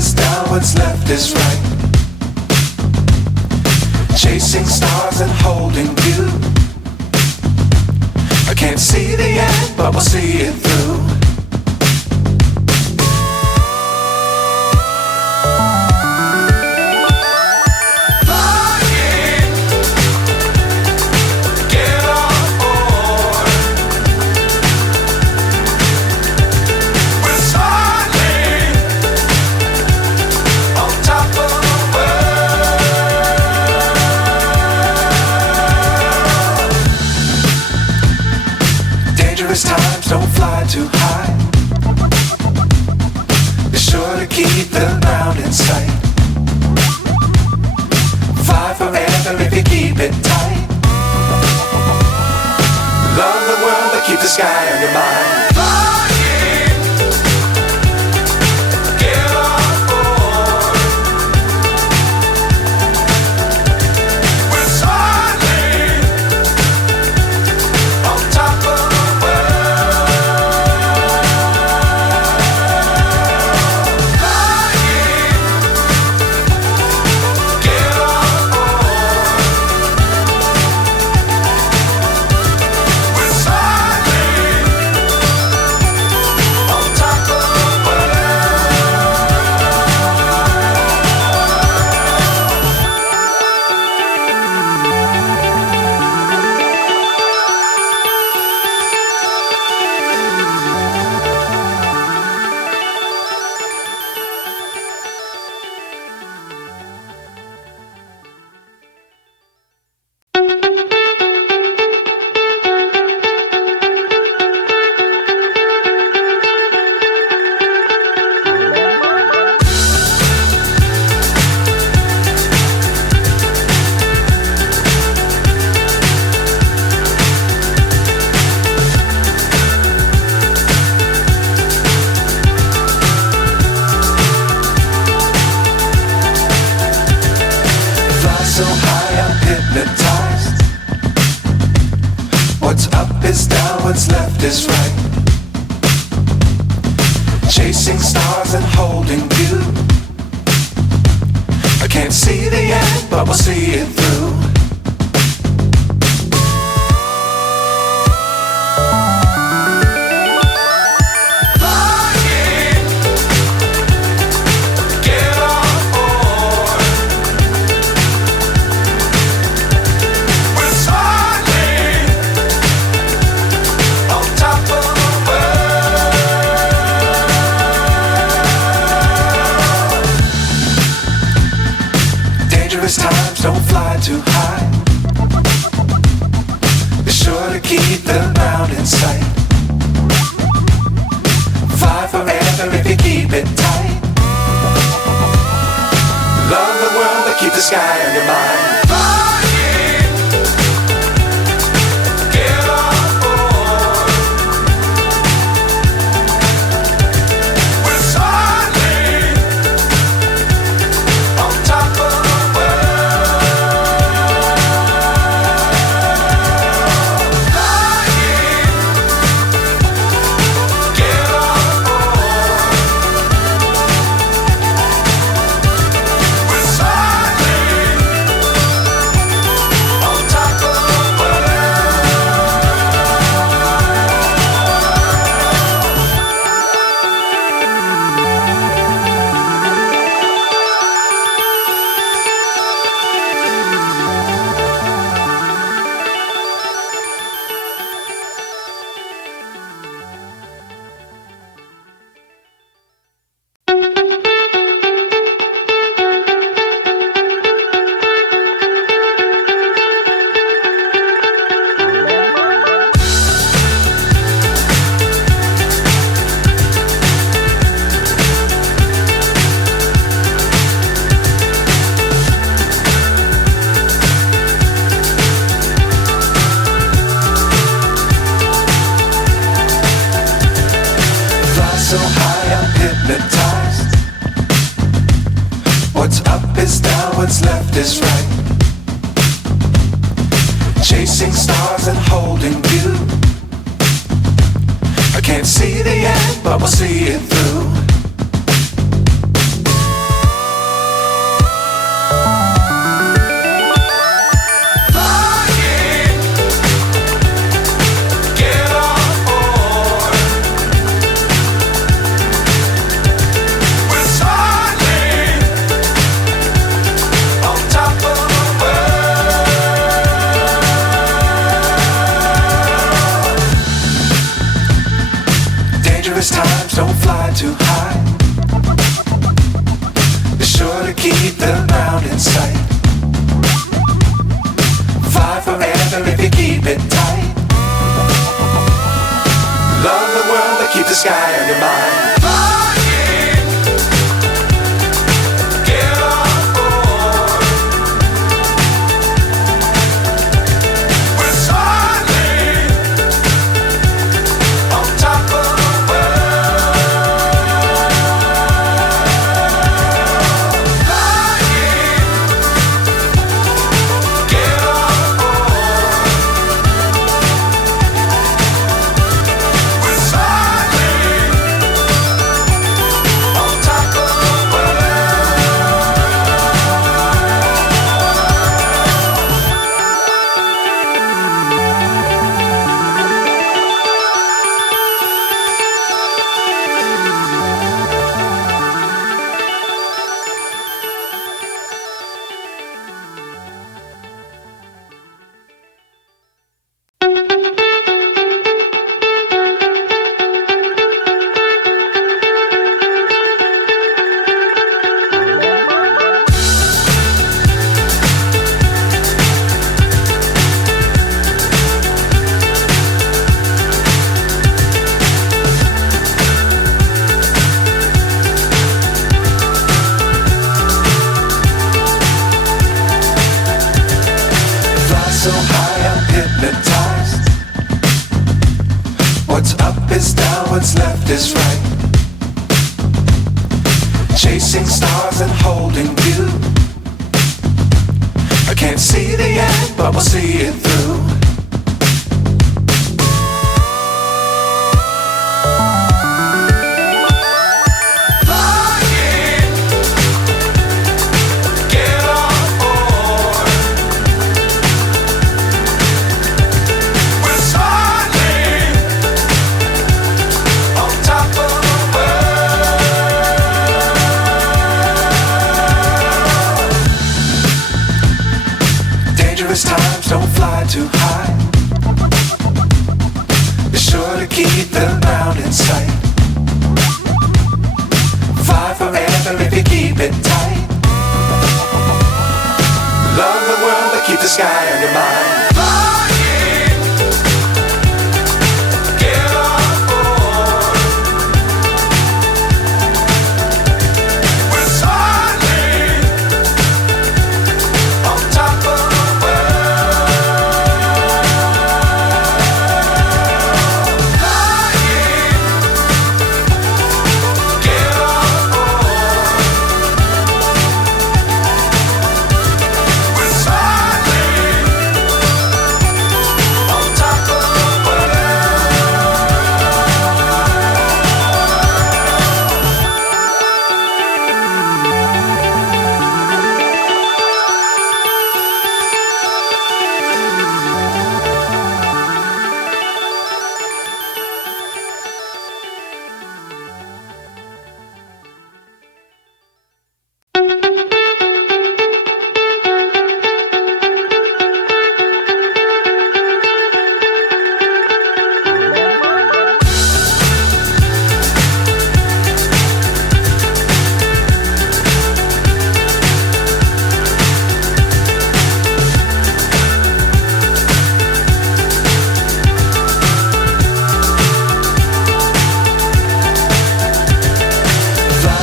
is down, what's left is right. Chasing stars and holding you. I can't see the end, but we'll see it through. Times don't fly too high. Be sure to keep the ground in sight. Fly forever if you keep it tight. Love the world but keep the sky on your mind. So high I'm hypnotized. What's up is down, what's left is right. Chasing stars and holding you. I can't see the end, but we'll see it through. Times don't fly too high. Be sure to keep the ground in sight. Fly forever if you keep it tight. Love the world but keep the sky on your mind. So high I'm hypnotized. What's up is down, what's left is right. Chasing stars and holding you. I can't see the end, but we'll see it through. don't fly too high. Be sure to keep the ground in sight. Fly forever if you keep it tight. Love the world, but keep the sky on your mind. So high I'm hypnotized. What's up is down, what's left is right. Chasing stars and holding you. I can't see the end, but we'll see it through. Times don't fly too high. Be sure to keep the ground in sight. Fly forever if you keep it tight. Love the world, but keep the sky on your mind.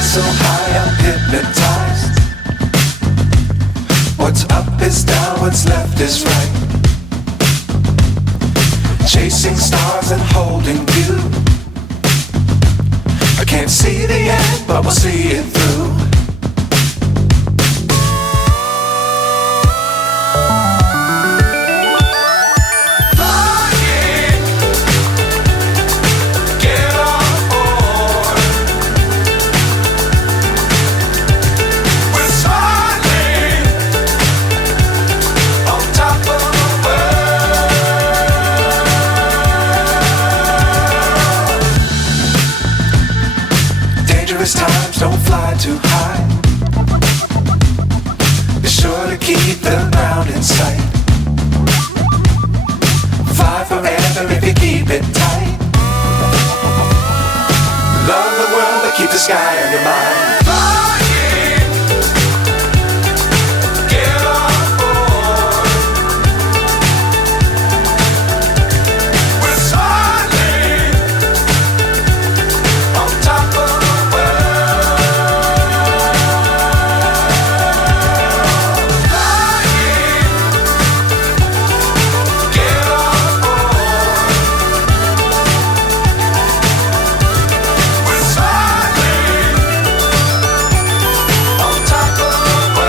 So high I'm hypnotized. What's up is down, what's left is right. Chasing stars and holding you. I can't see the end, but we'll see it through. Times don't fly too high. Be sure to keep the ground in sight. Fly forever if you keep it tight. Love the keep the sky on your mind. Flying, get on board. We're soaring on top of the world. Flying, get on board. We're soaring on top of the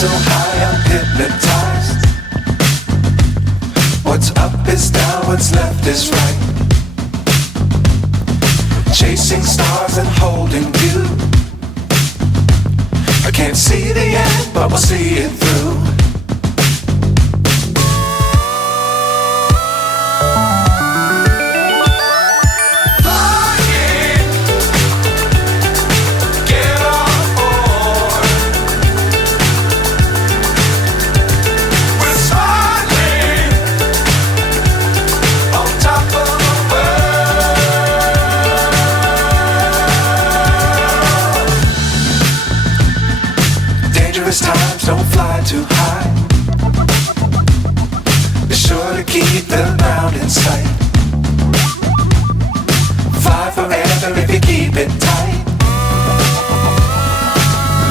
so high, I'm hypnotized. What's up is down, what's left is right. Chasing stars and holding you. I can't see the end, but we'll see it through. Flying, get on board. We're soaring on top of the world. Dangerous times, don't fly too high. Be sure to keep the ground in sight. Fly forever if you keep it tight.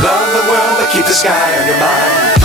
Love the world, but keep the sky on your mind.